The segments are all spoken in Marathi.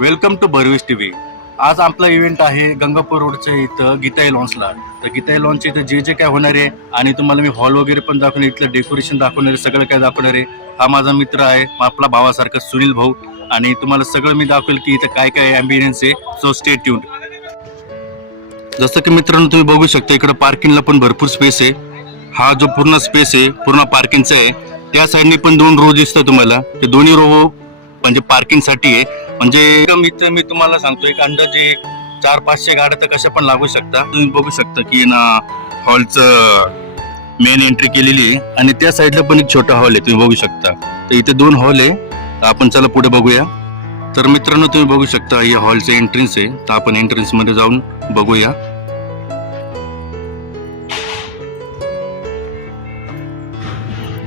वेलकम टू बर्विस टी व्ही आज आपला इव्हेंट आहे गंगापूर रोडच्या इथं गीताई लॉन्सला तर गीताई लॉन्चच्या इथं जे जे काय होणार आहे आणि तुम्हाला मी हॉल वगैरे पण दाखवणार इथलं डेकोरेशन दाखवणार आहे सगळं काय दाखवणार आहे हा माझा मित्र आहे आपला भावासारखा सुनील भाऊ. आणि तुम्हाला सगळं मी दाखवेल की इथं काय काय ॲम्बियन्स आहे सो स्टे ट्यून जसं की मित्रांनो तुम्ही बघू शकता इकडं पार्किंगला पण भरपूर स्पेस आहे. हा जो पूर्ण स्पेस आहे पूर्ण पार्किंगचा आहे त्या साईडने पण दोन रो दिसतं तुम्हाला. ते दोन्ही रो म्हणजे पार्किंगसाठी आहे. म्हणजे एकदम इथं मी तुम्हाला सांगतो एक अंदाजे चार पाचशे गाड्या तर कशा पण लागू शकता. तुम्ही बघू शकता की ना हॉलचं मेन एंट्री केलेली आहे. आणि त्या साईडला पण एक छोटा हॉल आहे तुम्ही बघू शकता. तर इथे दोन हॉल आहे. तर आपण चला पुढे बघूया. तर मित्रांनो तुम्ही बघू शकता या हॉलचं एंट्रन्स आहे. तर आपण एंट्रन्समध्ये जाऊन बघूया.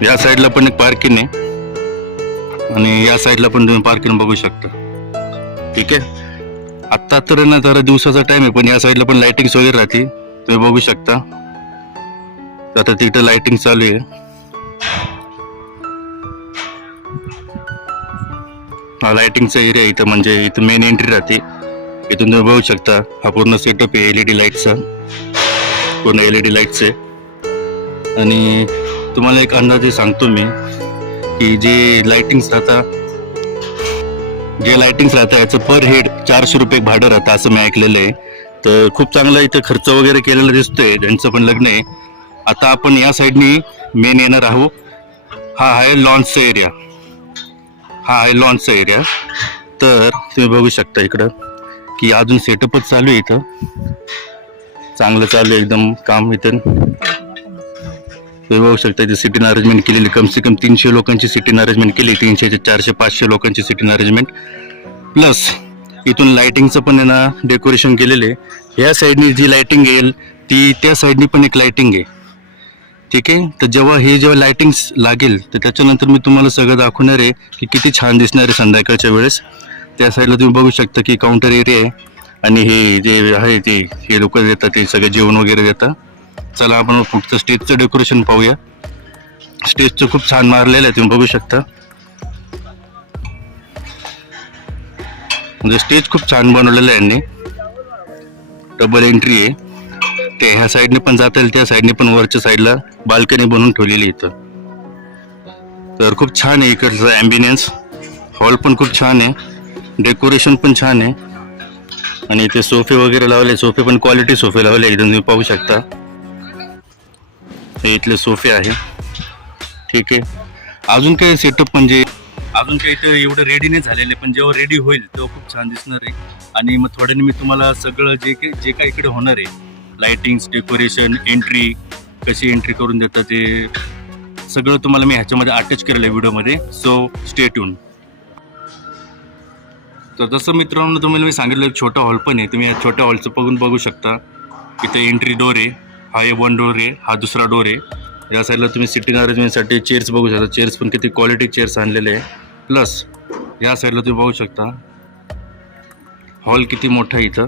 या साईडला पण एक पार्किंग आहे. आणि या साईडला पण तुम्ही पार्किंग बघू शकता. ठीक आहे? आत्ता तर ना जरा दिवसाचा टाइम आहे पण या साईडला पण लाइटिंग वगैरे राहते तुम्ही बघू शकता. आता तिथं लाइटिंग चालू आहे. हा लाइटिंगचा एरिया इथं म्हणजे इथं मेन एंट्री राहते. इथून तुम्ही बघू शकता हा पूर्ण सेटअप आहे एल ई डी लाईटचा पूर्ण एल ई डी लाईटचे आहे. आणि तुम्हाला एक अंदाजे सांगतो मी की जे लाइटिंग्स राहतं जे लाइटिंग्स राहतं याचं पर हेड चारशे रुपये भाडं राहतं असं मी ऐकलेलं आहे. तर खूप चांगला इथं खर्च वगैरे केलेला दिसतोय ज्यांचं पण लग्न आहे. आता आपण या साईडनी मेन येणार आहोत. हा आहे लॉन्चचा एरिया हा आहे लॉन्चचा एरिया तर तुम्ही बघू शकता इकडं की अजून सेटअपच चालू आहे इथं. चांगलं चालू आहे एकदम काम इथं. तुम्ही बघू शकता इथे सिटिंग अरेंजमेंट केलेली. कम से कम तीनशे लोकांची सिटिंग अरेंजमेंट केली तीनशे ते चारशे पाचशे लोकांची सिटिंग अरेंजमेंट प्लस इथून लायटिंगचं पण आहे ना डेकोरेशन केलेलं आहे. ह्या साईडनी जी लायटिंग येईल ती त्या साईडनी पण एक लायटिंग आहे. ठीक आहे? तर जेव्हा हे जेव्हा लायटिंग्स लागेल तर त्याच्यानंतर मी तुम्हाला सगळं दाखवणार आहे की किती छान दिसणार आहे संध्याकाळच्या वेळेस. त्या साईडला तुम्ही बघू शकता की काउंटर एरिया आहे. आणि हे जे आहे ते हे लोक देतात ते सगळं जेवण वगैरे देतात. चला आपण पुढचं स्टेजचं डेकोरेशन पाहूया. स्टेजचं खूप छान मारलेलं आहे तुम्ही बघू शकता. म्हणजे स्टेज खूप छान बनवलेलं आहे यांनी. डबल एंट्री आहे. ते ह्या साईडने पण जाता येईल त्या साईडने पण वरच्या साईडला बाल्कनी बनवून ठेवलेली इथं. तर खूप छान आहे इकडचं अँबिनियन्स हॉल पण खूप छान आहे. डेकोरेशन पण छान आहे. आणि इथे सोफे वगैरे लावले सोफे पण क्वालिटी सोफे लावले इथून तुम्ही पाहू शकता. हे इथले सोफे आहे. ठीक आहे. अजून काही सेटअप म्हणजे? अजून काही इथं एवढं रेडी नाही झालेले पण जेव्हा रेडी होईल तेव्हा खूप छान दिसणार आहे. आणि मग थोड्याने मी तुम्हाला सगळं जे काही जे काही इकडे होणार आहे लाइटिंग्स डेकोरेशन एंट्री कशी एंट्री करून देतात ते सगळं तुम्हाला मी ह्याच्यामध्ये अटॅच केलेलं आहे व्हिडिओमध्ये सो स्टे ट्यून तर जसं मित्रांनो तुम्हाला मी सांगितलं एक छोटा हॉल पण आहे. तुम्ही या छोट्या हॉलचं बघून बघू शकता. इथे एंट्री डोर आहे. हा ए वन डोर आहे हा दुसरा डोर आहे. या साईडला तुम्ही सिटिंग अरेंजमेंटसाठी चेअर्स बघू शकता. चेअर्स पण किती क्वालिटी चेअर्स आणलेले आहे. प्लस या साईडला तुम्ही बघू शकता. हॉल किती मोठा आहे इथं.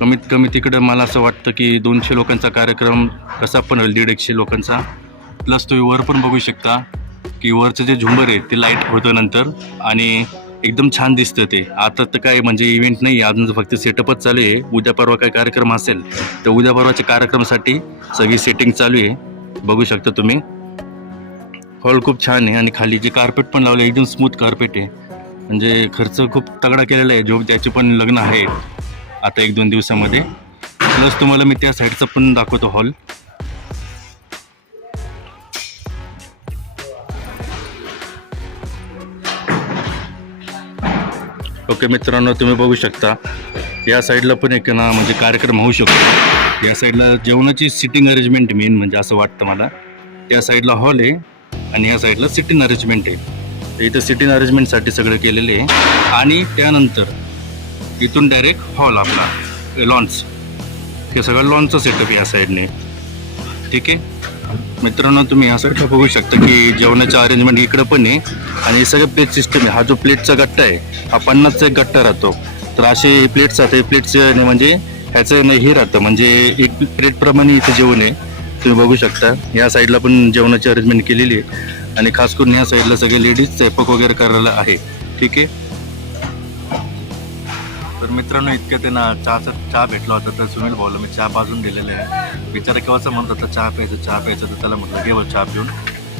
कमीत कमी तिकडं मला असं वाटतं की दोनशे लोकांचा कार्यक्रम कसा पण होईल दीड एकशे लोकांचा. प्लस तुम्ही वर पण बघू शकता की वरचं जे झुंबर आहे ते लाइट होतं नंतर. आणि एकदम छान दिसतं ते. आता तर काय म्हणजे इव्हेंट नाही आहे अजून फक्त सेटअपच चालू आहे. उद्या परवा काय कार्यक्रम असेल तर उद्या परवाच्या कार्यक्रमासाठी सगळी सेटिंग चालू आहे. बघू शकता तुम्ही. हॉल खूप छान आहे आणि खाली जे कार्पेट पण लावलं एकदम स्मूथ कार्पेट आहे. म्हणजे खर्च खूप तगडा केलेला आहे जो त्याचे पण लग्न आहे. आता एक दोन दिवसामध्ये. प्लस तुम्हाला मी त्या साईडचा पण दाखवतो हॉल ओके मित्रांनो तुम्ही बघू शकता. या साईडला पण एक ना म्हणजे कार्यक्रम होऊ शकतो. या साईडला जेवणाची सिटिंग अरेंजमेंट मेन म्हणजे असं वाटतं मला. त्या साईडला हॉल आहे आणि या साईडला सिटिंग अरेंजमेंट आहे. इथं सिटिंग अरेंजमेंटसाठी सगळं केलेलं आहे. आणि त्यानंतर इथून डायरेक्ट हॉल आपला लॉन्च हे सगळं लॉन्चचं सेटअप या साईडने. ठीक आहे? मित्रांनो तुम्ही या साईडला बघू शकता की जेवणाचं अरेंजमेंट इकडं पण आहे आणि सगळं प्लेट सिस्टम आहे. हा जो प्लेटचा गट्टा आहे हा पन्नासचा एक गट्टा राहतो. तर असे प्लेट्स राहते प्लेटचं म्हणजे ह्याचं नाही हे राहतं. म्हणजे एक प्लेटप्रमाणे इथं जेवण आहे. तुम्ही बघू शकता. या साईडला पण जेवणाची अरेंजमेंट केलेली आहे. आणि खास करून या साईडला सगळे लेडीज स्वयंपाक वगैरे करायला आहे. ठीक आहे? मित्रांनो इतक्यात आहे ना चहाचा चहा भेटला होता तर सुनील भाऊला मी चहा पाजून दिलेला आहे. बिचारा केव्हाचं म्हणत होता चहा प्यायचं चहा प्यायचं. तर त्याला म्हटलं घेऊ चहा पिऊन.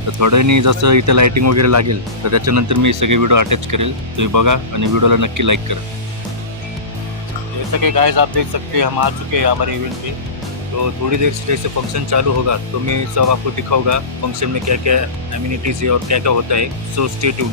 तर थोड्यानी जसं इथे लायटिंग वगैरे लागेल तर त्याच्यानंतर मी सगळे व्हिडिओ अटॅच करेल. तुम्ही बघा आणि व्हिडिओला नक्की लाईक करा. जैसा कि गाइस आप देख सकते हैं हम आ चुके हैं हमारे इवेंट पे. तो थोड़ी देर से जैसे फंक्शन चालू होगा तो मैं सब आपको दिखाऊंगा फंक्शन में क्या क्या एम्यूनिटीज़ है और क्या क्या होता है. So stay tuned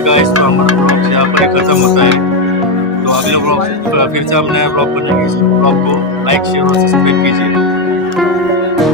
guys तो हमारा ब्लॉग यहाँ पर खत्म होता है। तो अगले ब्लॉग फिर से हम नया ब्लॉग बनाएँगे। ब्लॉग को लाइक शेयर और सब्सक्राइब कीजिए।